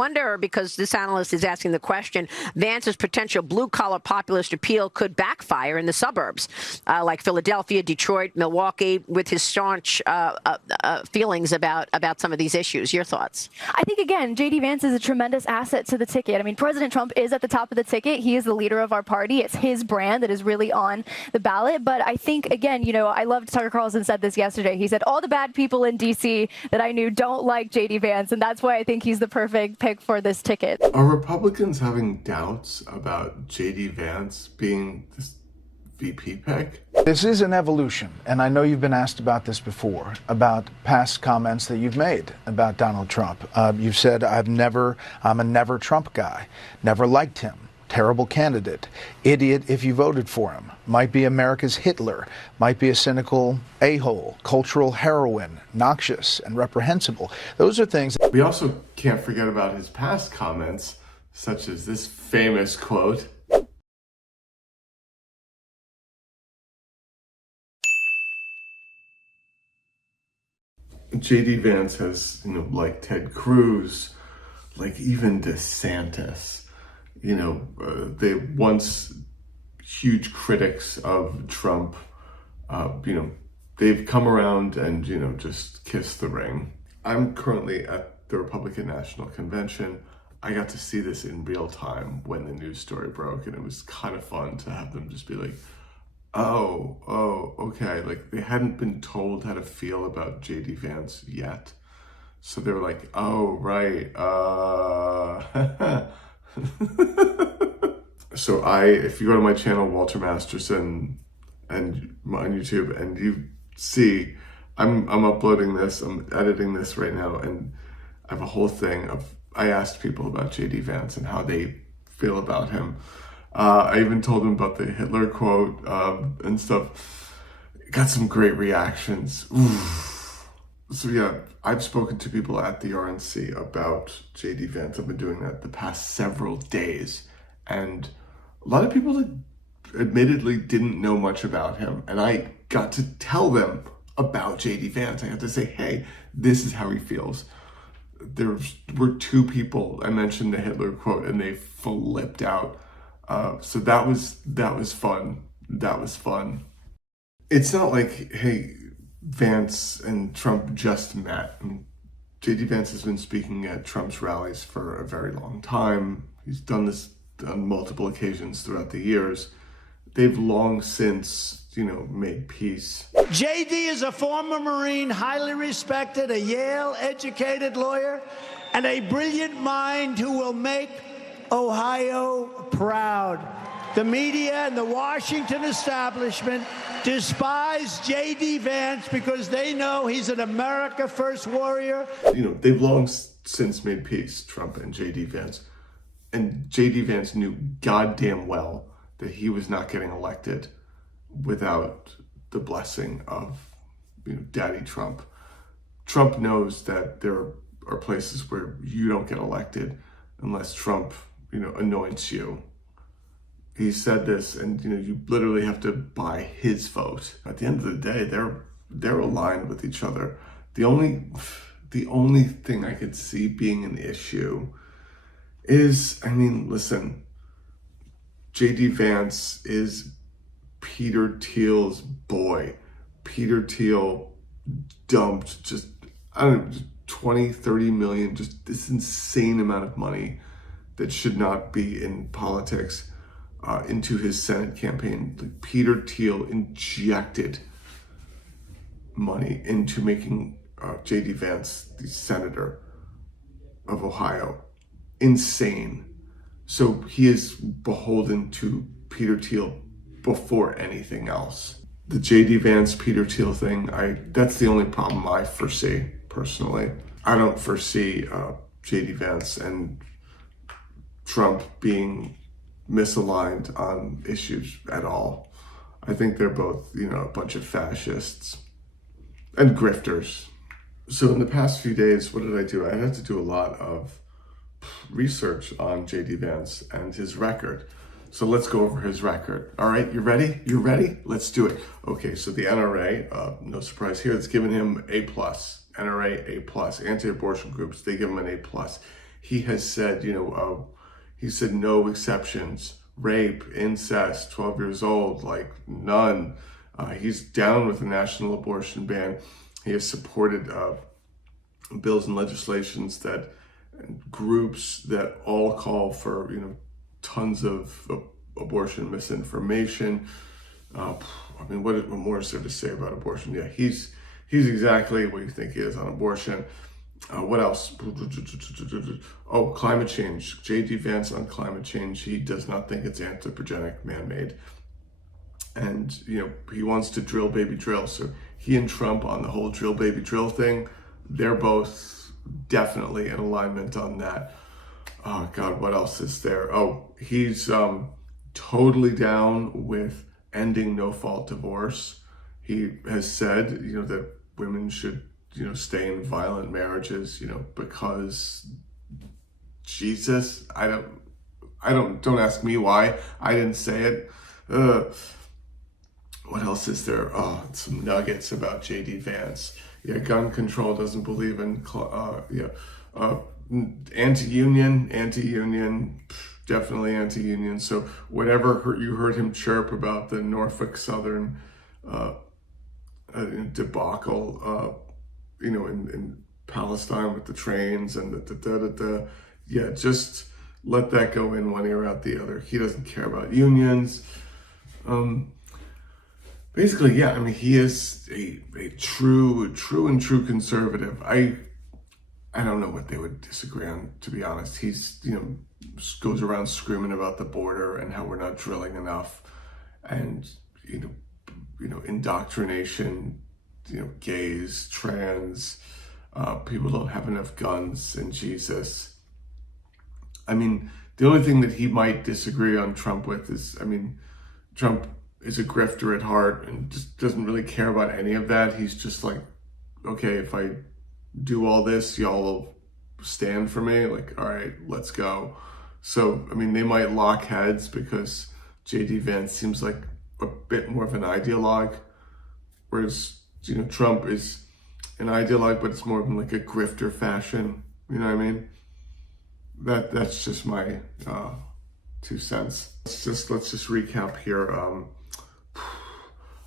wonder, because this analyst is asking the question, Vance's potential blue-collar populist appeal could backfire in the suburbs, like Philadelphia, Detroit, Milwaukee, with his staunch feelings about some of these issues. Your thoughts? I think, again, J.D. Vance is a tremendous asset to the ticket. I mean, President Trump is at the top of the ticket. He is the leader of our party. It's his brand that is really on the ballot. But I think, again, you know, I loved Tucker Carlson said this yesterday. He said, all the bad people in D.C. that I knew don't like J.D. Vance, and that's why I think he's the perfect pick for this ticket. Are Republicans having doubts about J.D. Vance being this VP pick? This is an evolution, and I know you've been asked about this before, about past comments that you've made about Donald Trump. You've said, I'm a never Trump guy, never liked him, terrible candidate, idiot if you voted for him, might be America's Hitler, might be a cynical a-hole, cultural heroine, noxious and reprehensible. Those are things. We also can't forget about his past comments, such as this famous quote. J.D. Vance has, you know, like Ted Cruz, like even DeSantis, you know, they once huge critics of Trump, you know, they've come around and, you know, just kissed the ring. I'm currently at the Republican National Convention. I got to see this in real time when the news story broke, and it was kind of fun to have them just be like, oh, okay. Like, they hadn't been told how to feel about J.D. Vance yet. So they were like, oh, right. So if you go to my channel, Walter Masterson, and on YouTube, and you see, I'm uploading this, I'm editing this right now, and I have a whole thing of, I asked people about J.D. Vance and how they feel about him. I even told them about the Hitler quote and stuff. Got some great reactions. Oof. So yeah, I've spoken to people at the RNC about J.D. Vance. I've been doing that the past several days. And a lot of people that admittedly didn't know much about him. And I got to tell them about J.D. Vance. I got to say, hey, this is how he feels. There were two people, I mentioned the Hitler quote, and they flipped out. So that was fun. That was fun. It's not like, hey, Vance and Trump just met. I mean, J.D. Vance has been speaking at Trump's rallies for a very long time. He's done this on multiple occasions throughout the years. They've long since, you know, made peace. J.D. is a former Marine, highly respected, a Yale-educated lawyer, and a brilliant mind who will make Ohio proud. The media and the Washington establishment despise J.D. Vance because they know he's an America First warrior. You know, they've long since made peace, Trump and J.D. Vance. And J.D. Vance knew goddamn well that he was not getting elected without the blessing of, you know, Daddy Trump. Trump knows that there are places where you don't get elected unless Trump, you know, anoints you. He said this, and, you know, you literally have to buy his vote. At the end of the day, they're aligned with each other. The only thing I could see being an issue is, I mean, listen, J.D. Vance is Peter Thiel's boy. Peter Thiel dumped just, I don't know, 20, 30 million, just this insane amount of money that should not be in politics into his Senate campaign. Like, Peter Thiel injected money into making J.D. Vance the senator of Ohio. Insane. So he is beholden to Peter Thiel before anything else. The J.D. Vance, Peter Thiel thing, that's the only problem I foresee, personally. I don't foresee J.D. Vance and Trump being misaligned on issues at all. I think they're both, you know, a bunch of fascists and grifters. So in the past few days, what did I do? I had to do a lot of research on J.D. Vance and his record. So let's go over his record. All right, you ready? You ready? Let's do it. Okay, so the NRA, no surprise here, it's given him A+. NRA A+. Anti-abortion groups, they give him an A+. he has said, he said no exceptions, rape, incest, 12 years old, like none. He's down with the national abortion ban. He has supported bills and legislations that groups that all call for, tons of abortion misinformation. What more is there to say about abortion? Yeah, he's exactly what you think he is on abortion. What else? Oh, climate change. J.D. Vance on climate change. He does not think it's anthropogenic, man-made. And, he wants to drill, baby, drill. So he and Trump on the whole drill, baby, drill thing, they're both definitely in alignment on that. Oh, God, what else is there? Oh, he's totally down with ending no-fault divorce. He has said, that women should, stay in violent marriages, because Jesus, don't ask me why. I didn't say it. What else is there? Oh, some nuggets about J.D. Vance. Yeah, gun control, doesn't believe in, anti-union, definitely anti-union. So whatever you heard him chirp about the Norfolk Southern debacle, in Palestine with the trains and the yeah, just let that go in one ear out the other. He doesn't care about unions. Basically, yeah, he is a true conservative. I don't know what they would disagree on, to be honest. He's, goes around screaming about the border and how we're not drilling enough, and, indoctrination, gays, trans, people don't have enough guns, and Jesus. The only thing that he might disagree on Trump with is, Trump is a grifter at heart and just doesn't really care about any of that. He's just like, okay, if I do all this, y'all will stand for me. Like, all right, let's go. So, they might lock heads because J.D. Vance seems like a bit more of an ideologue, whereas, Trump is an ideologue, but it's more of like a grifter fashion. You know what I mean? That's just my 2 cents. Let's just recap here.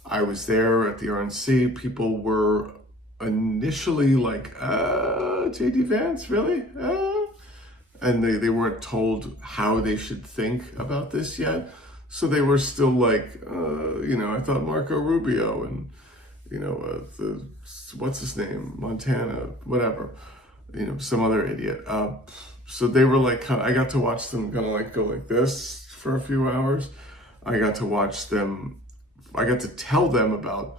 I was there at the RNC. People were initially like, J.D. Vance, really? And they weren't told how they should think about this yet. So they were still like, I thought Marco Rubio and, what's his name? Montana, whatever, some other idiot. So they were like, I got to watch them kind of like go like this for a few hours. I got to tell them about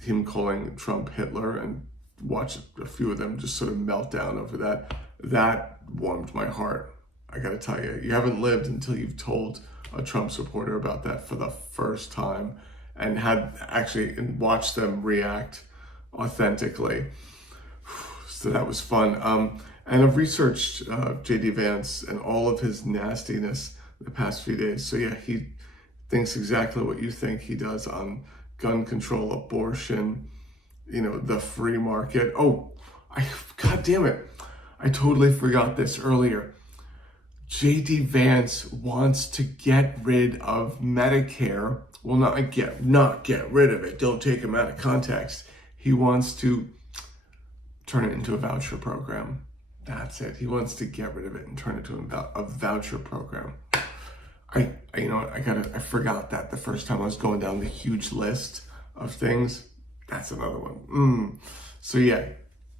him calling Trump Hitler and watch a few of them just sort of melt down over that. That warmed my heart. I got to tell you, you haven't lived until you've told a Trump supporter about that for the first time and watched them react authentically. So that was fun. And I've researched J.D. Vance and all of his nastiness the past few days. So yeah, he thinks exactly what you think he does on gun control, abortion, the free market. Oh, God damn it. I totally forgot this earlier. J.D. Vance wants to get rid of Medicare. Well, not get rid of it. Don't take him out of context. He wants to turn it into a voucher program. That's it. He wants to get rid of it and turn it to a voucher program. I forgot that the first time I was going down the huge list of things. That's another one. So yeah,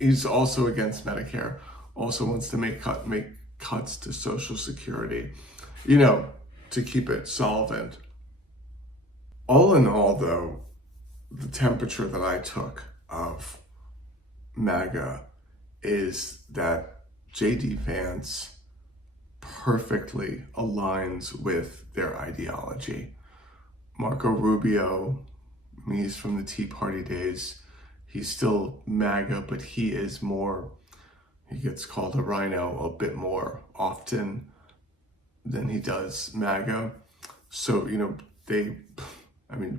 he's also against Medicare. Also wants to make cuts to Social Security, to keep it solvent. All in all, though, the temperature that I took of MAGA is that J.D. Vance perfectly aligns with their ideology. Marco Rubio, he's from the Tea Party days. He's still MAGA, but he gets called a rhino a bit more often than he does MAGA. So,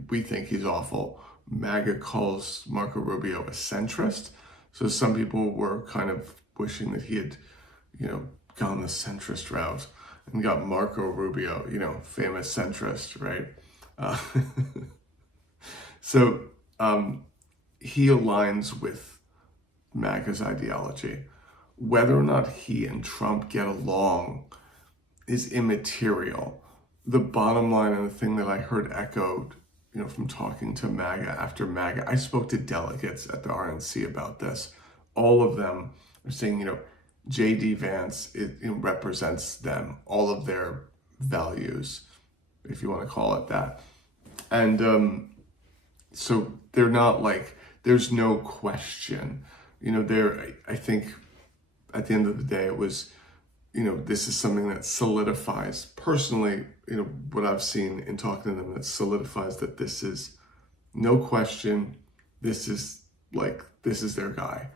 we think he's awful. MAGA calls Marco Rubio a centrist. So some people were kind of wishing that he had gone the centrist route and got Marco Rubio, famous centrist, right? So he aligns with MAGA's ideology. Whether or not he and Trump get along is immaterial. The bottom line, and the thing that I heard echoed, from talking to MAGA after MAGA, I spoke to delegates at the RNC about this. All of them are saying, J.D. Vance, it represents them, all of their values, if you want to call it that. And so they're not like, there's no question. I think at the end of the day, it was, this is something that solidifies, personally, what I've seen in talking to them, that solidifies that this is no question, this is their guy.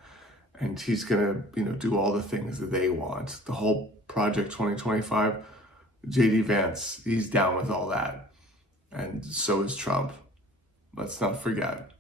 And he's going to, do all the things that they want. The whole Project 2025, J.D. Vance, he's down with all that. And so is Trump. Let's not forget.